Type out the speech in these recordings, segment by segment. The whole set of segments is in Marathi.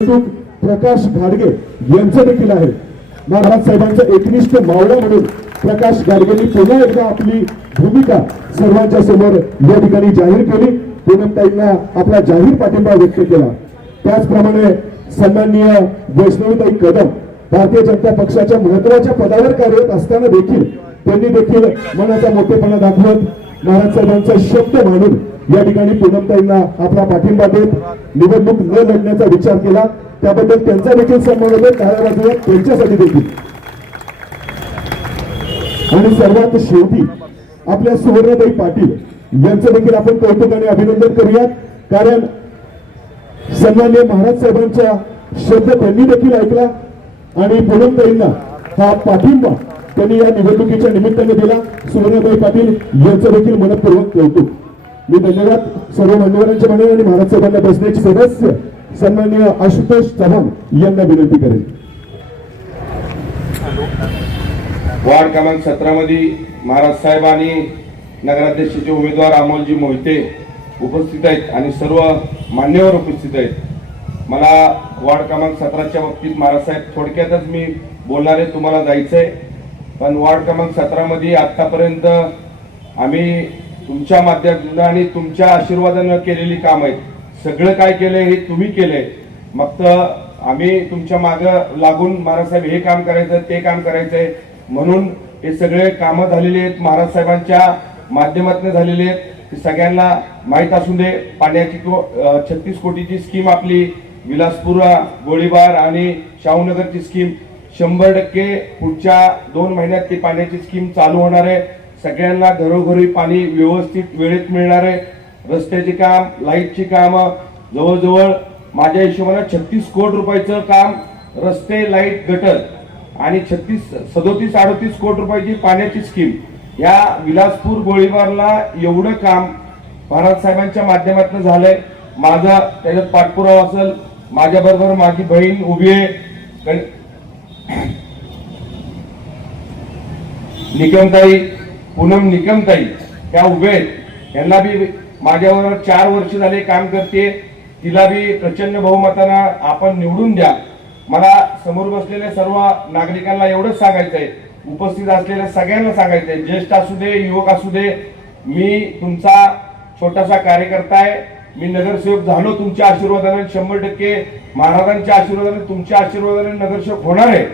प्रकाश घाडगे यांचं देखील आहे। महाराज साहेबांचा एकनिष्ठ मावळा म्हणून प्रकाश घाडगेंनी पुन्हा एकदा आपली भूमिका सर्वांच्या समोर या ठिकाणी जाहीर केली। पूनमताईंना आपला जाहीर पाठिंबा व्यक्त केला। त्याचप्रमाणे सन्माननीय वैष्णवीताई कदम भारतीय जनता पक्षाच्या महत्त्वाच्या पदावर कार्यरत असताना देखील त्यांनी देखील मनाचा मोठेपणा दाखवत महाराज साहेबांचा शब्द मानून या ठिकाणी पूनमताईंना आपला पाठिंबा देत निवडणूक न लढण्याचा विचार केला। त्याबद्दल त्यांचा देखील सन्मान होतो। टाळ्या वाजवत त्यांच्यासाठी देखील। आणि सर्वात शेवटी आपल्या सुवर्णाताई पाटील यांचं देखील आपण कौतुक आणि अभिनंदन करूयात, कारण सन्माननीय महाराज साहेबांचा शब्द त्यांनी देखील ऐकला आणि पूनमताईंना हा पाठिंबा त्यांनी या निवडणुकीच्या निमित्ताने दिला। सुवर्णाताई पाटील यांचं देखील मनपूर्वक कौतुक। मी धन्यवाद सर्व मान्यवरांचे माननीय आणि महाराज साहेबांना बसण्याचे सदस्य सन्माननीय आशुतोष चव्हाण यांना विनंती करेन। वार्ड क्रमांक 17 मध्ये महाराज साहेब आणि नगराध्यक्षाचे उमेदवार अमोलजी मोहिते उपस्थित आहेत आणि सर्व मान्यवर उपस्थित आहेत। मला वार्ड क्रमांक 17च्या बाबतीत महाराज साहेब थोडक्यातच मी बोलणार आहे, तुम्हाला जायचंय। पण वार्ड क्रमांक 17 मध्ये आतापर्यंत आम्ही तुमच्या माध्यमातून आणि तुमच्या आशीर्वादाने केलेली काम आहेत। सगळं काय केलंय हे तुम्ही केलंय, मग आम्ही तुमच्या मागे लागून महाराज साहेब हे काम करायचं ते काम करायचंय म्हणून हे सगळे कामं झालेली आहेत, महाराज साहेबांच्या माध्यमातून झालेली आहेत। हे सगळ्यांना माहीत असून दे। पाण्याची 36 कोटीची स्कीम आपली विलासपूर गोळीबार आणि शाहूनगरची स्कीम 100% पुढच्या 2 महिन्यात ती पाण्याची स्कीम चालू होणार आहे। सगळ्यांना घरोघरी पाणी व्यवस्थित वेळेत मिळणार आहे। रस्त्याचे काम, लाईटची काम जवळजवळ माझ्या हिशोबाने 36 कोटी रुपयाचं काम, रस्ते, लाईट, गटर आणि 37-38 कोटी रुपयाची पाण्याची स्कीम। या विलासपूर गोळीबारला एवढं काम महाराज साहेबांच्या माध्यमातून झालंय। माझा त्याच्यात पाठपुरावा असेल, माझ्या बरोबर माझी बहीण उभी आहे निकमताई, पूनम निकमताई त्या उभे आहेत। यांना बी माझ्यावर 4 वर्ष झाले काम करते, तिला बी प्रचंड बहुमतानं आपण निवडून द्या। मला समोर बसलेल्या सर्व नागरिकांना एवढंच सांगायचंय, उपस्थित असलेल्या सगळ्यांना सांगायचंय, ज्येष्ठ असू दे युवक असू दे, मी तुमचा छोटासा कार्यकर्ता आहे। मी नगरसेवक झालो तुमच्या आशीर्वादाने, 100% महाराजांच्या आशीर्वादाने, तुमच्या आशीर्वादाने नगरसेवक होणार आहे।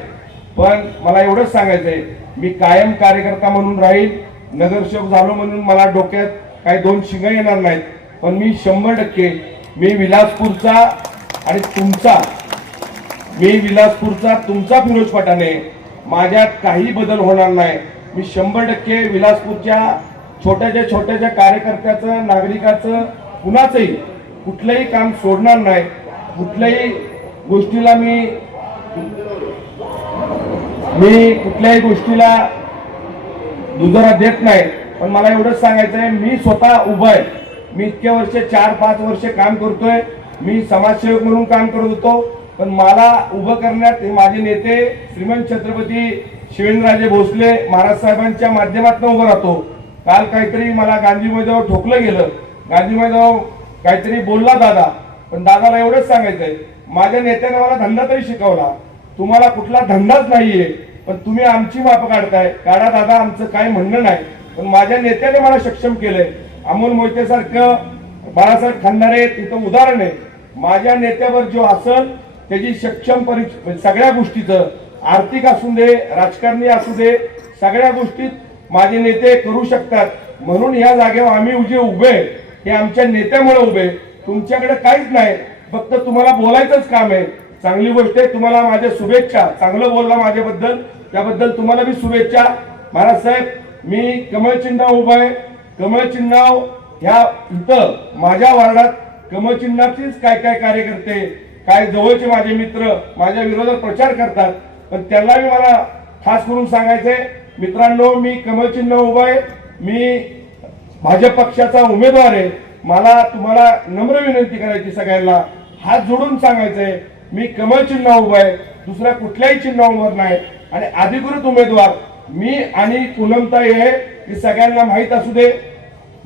पण मला एवढंच सांगायचंय, मी कायम कार्यकर्ता म्हणून राहील। नगरसेवक झालो म्हणून मला डोक्यात काही 2 शिंग येणार नाहीत, पण मी 100% मी विलासपूरचा आणि तुमचा फिरोज पठाणे, माझ्यात काही बदल होणार नाही। मी 100% विलासपूरच्या छोट्याच्या कार्यकर्त्याचं, नागरिकाचं, कुणाचंही कुठलंही काम सोडणार नाही। कुठल्याही गोष्टीला मी कुठल्याही गोष्टीला दुजोरा देत नाही। पण मला एवढंच सांगायचंय, मी स्वतः उभा आहे। मी इतक्या वर्ष 4-5 वर्ष काम करतोय। मी समाजसेवक म्हणून काम करत होतो, पण मला उभं करण्यात माझे नेते श्रीमंत छत्रपती शिवेंद्रराजे भोसले महाराज साहेबांच्या माध्यमातून उभं राहतो। काल काहीतरी मला गांधी मैदानावर ठोकलं गेलं, गांधी मैदानावर काहीतरी बोलला दादा, पण दादाला एवढंच सांगायचंय, माझ्या नेत्याने मला धंदा तरी शिकवला, तुम्हाला कुठला धंदाच नाहीये, पण तुम्ही आमची माप काढताय। काढा दादा, आमचं काय म्हणणं नाही, पण माझ्या नेत्याने मला सक्षम केलंय। अमोल मोहिते सारखं, बाळासाहेब खंदारे तिथं उदाहरण आहे। माझ्या नेत्यावर जो असेल त्याची सक्षम सगळ्या गोष्टीचं, आर्थिक असू दे, राजकारणी असू दे, सगळ्या गोष्टीत माझे नेते करू शकतात। म्हणून या जागेवर आम्ही जे उभे हे आमच्या नेत्यामुळे उभे, तुमच्याकडे काहीच नाही, फक्त तुम्हाला बोलायचंच काम आहे। चांगली गोष्ट आहे, तुम्हाला माझ्या शुभेच्छा। चांगलं बोलला माझ्याबद्दल, त्याबद्दल तुम्हाला बी शुभेच्छा। महाराज साहेब, मी कमळ चिन्ह उभा आहे। कमळ चिन्ह ह्या इथं माझ्या वार्डात कमळ चिन्हाचीच काय कार्यकर्ते, काय जवळचे माझे मित्र माझ्या विरोधात प्रचार करतात, पण त्यांना बी मला खास करून सांगायचंय, मित्रांनो, मी कमळ चिन्ह उभा आहे। मी भाजप पक्षाचा उमेदवार आहे। मला तुम्हाला नम्र विनंती करायची, सगळ्यांना हात जोडून सांगायचंय, मी कमळ चिन्ह उभा आहे, दुसऱ्या कुठल्याही चिन्हावर नाही। आणि अधिकृत उमेदवार मी आणि पूनमताई आहे, हे सगळ्यांना माहीत असू दे।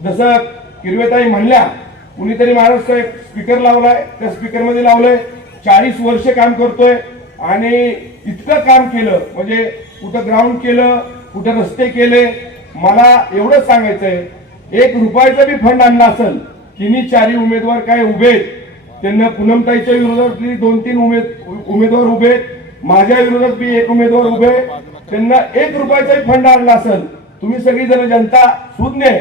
जसं किरवेताई म्हणल्या, कुणीतरी महाराज साहेब स्पीकर लावलाय, त्या स्पीकर मध्ये लावलंय 40 वर्ष काम करतोय आणि इतकं काम केलं म्हणजे कुठं ग्राउंड केलं, कुठं रस्ते केले. मला एवढंच सांगायचंय, 1 रुपयाचा बी फंड आणला असेल, तिन्ही 4 उमेदवार काय उभे, त्यांना पूनमताईच्या विरोधात 2-3 उमेदवार उभे, माझ्या विरोधात बी 1 उमेदवार उभे, त्यांना 1 रुपयाचाही फंड आणला असेल, तुम्ही सगळी जण जनता सुज्ञ आहे,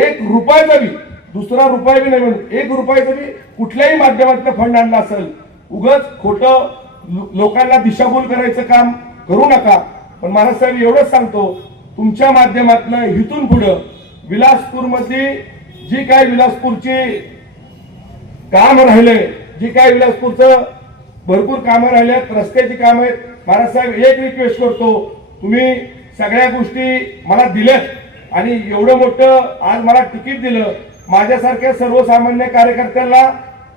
1 रुपयाचा बी, दुसरा रुपया बी नाही म्हणून 1 रुपयाचा बी कुठल्याही माध्यमातून फंड आणला असेल, उगाच खोटं लोकांना दिशाभूल करायचं काम करू नका. पण महाराजसाहेब एवढंच सांगतो, तुमच्या माध्यमातून इथून पुढं विलासपूरमध्ये जी काय विलासपूरची काम राहिले, जी काय विलासपूरचं भरपूर कामं राहिल्यात, रस्त्याची कामं आहेत, महाराजसाहेब एक रिक्वेस्ट करतो, तुम्ही सगळ्या गोष्टी मला दिल्यात आणि एवढं मोठं आज मला तिकीट दिलं, माझ्यासारख्या सर्वसामान्य कार्यकर्त्यांना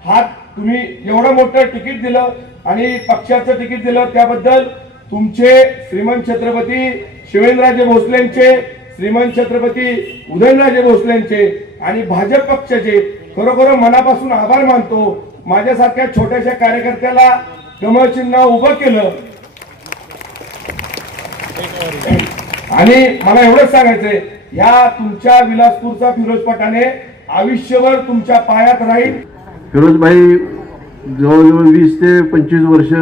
हात तुम्ही एवढं मोठं तिकीट दिलं आणि पक्षाचं तिकीट दिलं, त्याबद्दल तुमचे श्रीमंत छत्रपती शिवेंद्रराजे भोसलेंचे, श्रीमंत छत्रपती उदयनराजे भोसलेंचे आणि भाजप पक्षाचे खरोखर मनापासून आभार मानतो. माझ्यासारख्या छोट्याशा कार्यकर्त्याला कमळ चिन्ह उभं केलं आणि मला एवढंच सांगायचंय, या तुमच्या विलासपूरचा फिरोज पठाणे आयुष्यभर तुमच्या पायात राहील. फिरोज भाई जवळजवळ 20 ते 25 वर्ष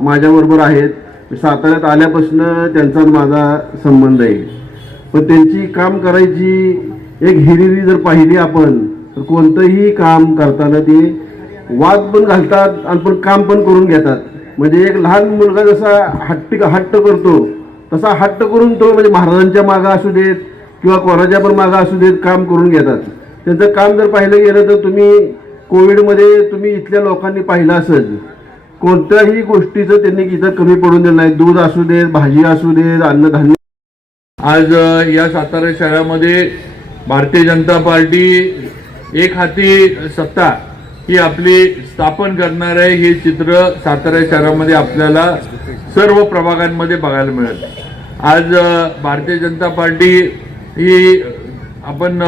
माझ्याबरोबर आहेत. साताऱ्यात आल्यापासून त्यांचा माझा संबंध आहे. पण त्यांची काम करायची एक हिरिरी जर पाहिली आपण, तर कोणतंही काम करताना ते वाद पण घालतात आणि पण काम पण करून घेतात. म्हणजे एक लहान मुलगा जसा हट्ट करतो तसा हट्ट करून तो म्हणजे महाराजांच्या मागं असू देत किंवा कोणाच्या पण मागं असू देत काम करून घेतात. त्यांचं काम जर पाहिलं गेलं तर तुम्ही कोविडमध्ये तुम्ही इथल्या लोकांनी पाहिलं असेल, कोणत्याही गोष्टीचं त्यांनी इथं कमी पडून दिलं नाही. दूध असू देत, भाजी असू देत, अन्नधान्य. आज या सातारा शहरामध्ये भारतीय जनता पार्टी एक हाती सत्ता ही आपली स्थापन करणार आहे, हे चित्र सातारा शहरामध्ये आपल्याला सर्व प्रभागांमध्ये बघायला मिळेल. आज भारतीय जनता पार्टी ही आपण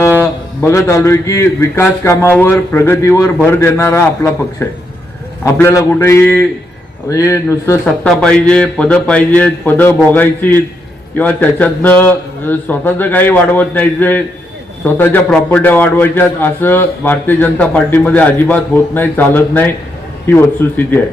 बघत आलोय की विकास कामावर, प्रगतीवर भर देणारा आपला पक्ष आहे. आपल्याला कुठेही म्हणजे नुसतं सत्ता पाहिजे, पदं भोगायची किंवा त्याच्यातनं स्वतःचं काही वाढवत नाही, स्वतःच्या प्रॉपर्ट्या वाढवायच्यात, असं भारतीय जनता पार्टीमध्ये अजिबात होत नाही, चालत नाही. ही वस्तुस्थिती आहे.